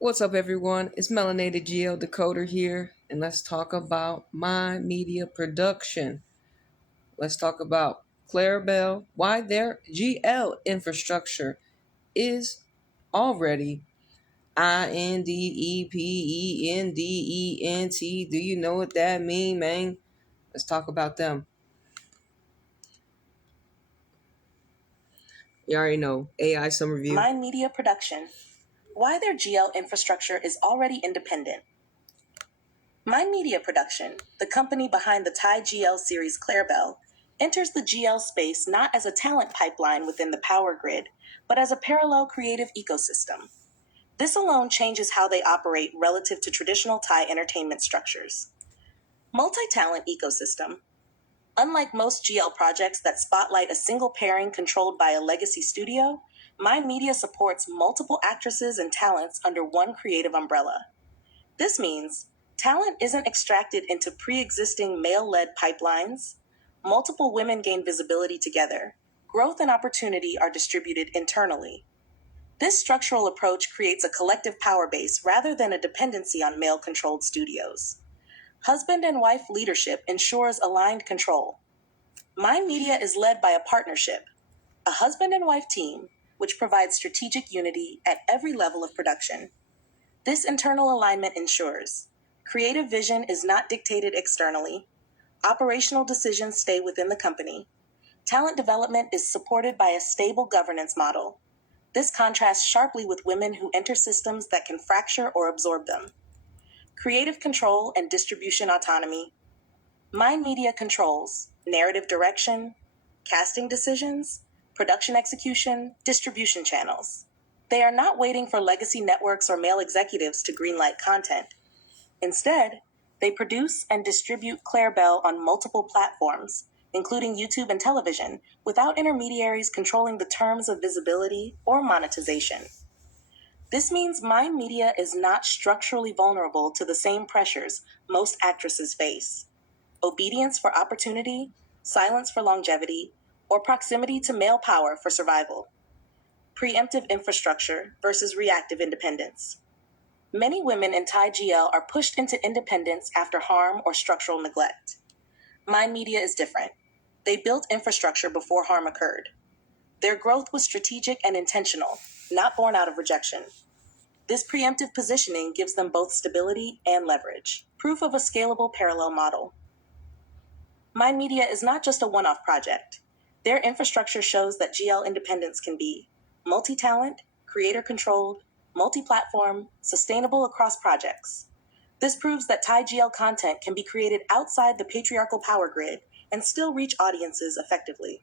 What's up, everyone? It's Melanated GL Decoder here, and let's talk about my media production. Let's talk about ClaireBell, why their GL infrastructure is already INDEPENDENT. Do you know what that mean, man? Let's talk about them. You already know. AI Summer Review. Mind Media Production. Why their GL infrastructure is already independent. Mind Media Production, the company behind the Thai GL series ClaireBell, enters the GL space not as a talent pipeline within the power grid, but as a parallel creative ecosystem. This alone changes how they operate relative to traditional Thai entertainment structures. Multi-talent ecosystem. Unlike most GL projects that spotlight a single pairing controlled by a legacy studio, Mind Media supports multiple actresses and talents under one creative umbrella. This means talent isn't extracted into pre-existing male-led pipelines. Multiple women gain visibility together. Growth and opportunity are distributed internally. This structural approach creates a collective power base rather than a dependency on male-controlled studios. Husband and wife leadership ensures aligned control. Mind Media is led by a partnership, a husband and wife team, which provides strategic unity at every level of production. This internal alignment ensures creative vision is not dictated externally. Operational decisions stay within the company. Talent development is supported by a stable governance model. This contrasts sharply with women who enter systems that can fracture or absorb them. Creative control and distribution autonomy. Mind Media controls narrative direction, casting decisions, production execution, distribution channels. They are not waiting for legacy networks or male executives to greenlight content. Instead, they produce and distribute ClaireBell on multiple platforms, including YouTube and television, without intermediaries controlling the terms of visibility or monetization. This means Mind Media is not structurally vulnerable to the same pressures most actresses face: obedience for opportunity, silence for longevity, or proximity to male power for survival. Preemptive infrastructure versus reactive independence. Many women in Thai GL are pushed into independence after harm or structural neglect. Mind Media is different. They built infrastructure before harm occurred. Their growth was strategic and intentional, not born out of rejection. This preemptive positioning gives them both stability and leverage, proof of a scalable parallel model. Mind Media is not just a one-off project. Their infrastructure shows that GL independence can be multi-talent, creator-controlled, multi-platform, sustainable across projects. This proves that Thai GL content can be created outside the patriarchal power grid and still reach audiences effectively.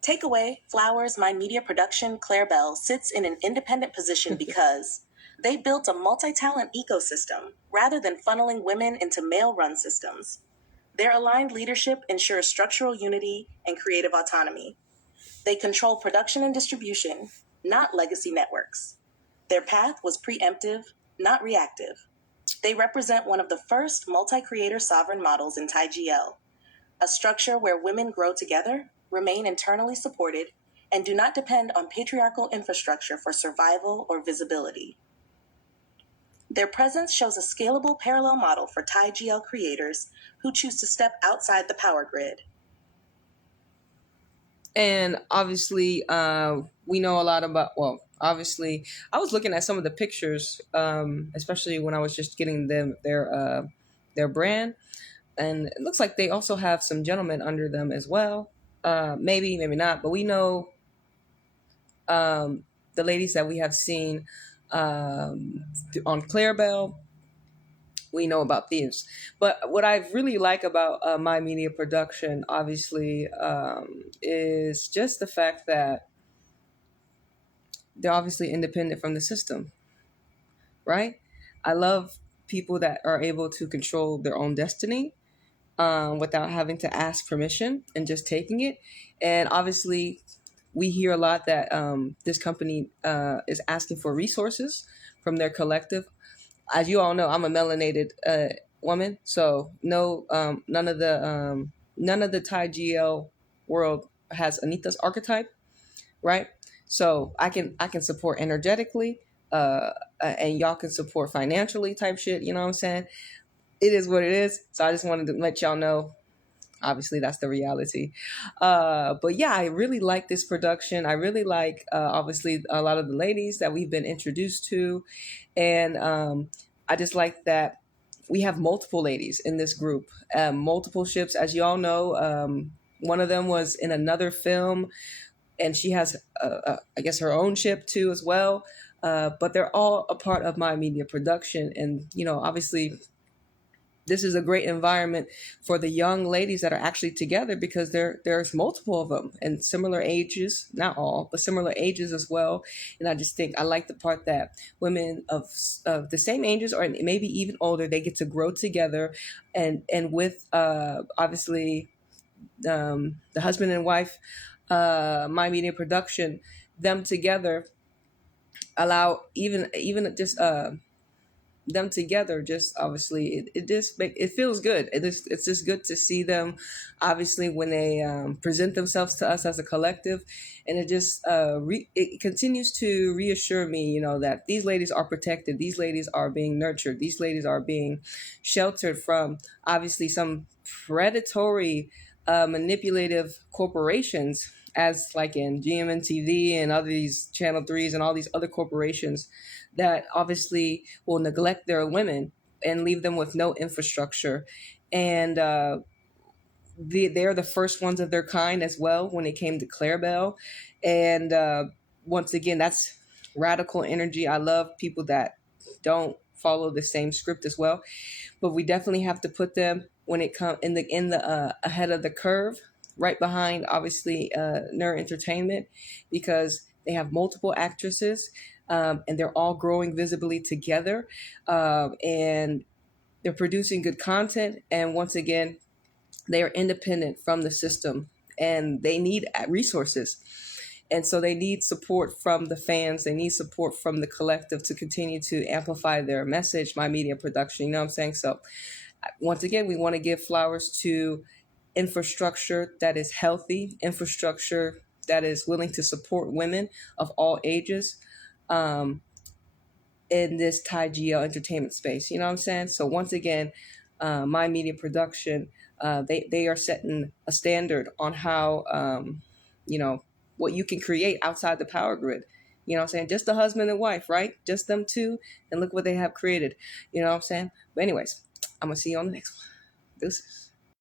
Takeaway: Flowers Mind Media Production ClaireBell sits in an independent position because they built a multi-talent ecosystem rather than funneling women into male-run systems. Their aligned leadership ensures structural unity and creative autonomy. They control production and distribution, not legacy networks. Their path was preemptive, not reactive. They represent one of the first multi-creator sovereign models in Thai GL, a structure where women grow together, remain internally supported, and do not depend on patriarchal infrastructure for survival or visibility. Their presence shows a scalable parallel model for Thai GL creators who choose to step outside the power grid. And obviously, we know a lot about, well, obviously, I was looking at some of the pictures, especially when I was just getting them their brand. And it looks like they also have some gentlemen under them as well. Maybe not, but we know the ladies that we have seen on ClaireBell. We know about these. But what I really like about my media production, obviously, is just the fact that they're obviously independent from the system, right? I love people that are able to control their own destiny without having to ask permission and just taking it. And obviously, we hear a lot that this company is asking for resources from their collective. As you all know, I'm a melanated woman, so no, none of the Thai GL world has Anita's archetype, right? So I can support energetically, and y'all can support financially type shit, you know what I'm saying? It is what it is. So I just wanted to let y'all know. Obviously, that's the reality. But yeah, I really like this production. I really like, obviously, a lot of the ladies that we've been introduced to. And I just like that we have multiple ladies in this group, multiple ships. As you all know, one of them was in another film, and she has, I guess, her own ship too as well. But they're all a part of my media production. And, you know, obviously, this is a great environment for the young ladies that are actually together, because there's multiple of them and similar ages, not all, but similar ages as well. And I just think I like the part that women of the same ages or maybe even older, they get to grow together, and with obviously the husband and wife, my media production, them together allow even just them together, just obviously it feels good. It's just good to see them, obviously, when they present themselves to us as a collective, and it just it continues to reassure me, you know, that these ladies are protected, these ladies are being nurtured, these ladies are being sheltered from obviously some predatory manipulative corporations, as like in GMMTV and other these Channel 3s and all these other corporations that obviously will neglect their women and leave them with no infrastructure. And they're the first ones of their kind as well when it came to ClaireBell. And once again, that's radical energy. I love people that don't follow the same script as well, but we definitely have to put them when it comes in the ahead of the curve, right behind obviously Nerd Entertainment, because they have multiple actresses. And they're all growing visibly together, and they're producing good content. And once again, they are independent from the system, and they need resources. And so they need support from the fans. They need support from the collective to continue to amplify their message, my media production. You know what I'm saying? So once again, we want to give flowers to infrastructure that is healthy, infrastructure that is willing to support women of all ages, in this Thai GL entertainment space. You know what I'm saying? So once again, my media production, they are setting a standard on how, you know, what you can create outside the power grid. You know what I'm saying? Just the husband and wife, right? Just them two. And look what they have created. You know what I'm saying? But anyways, I'm going to see you on the next one. Deuces.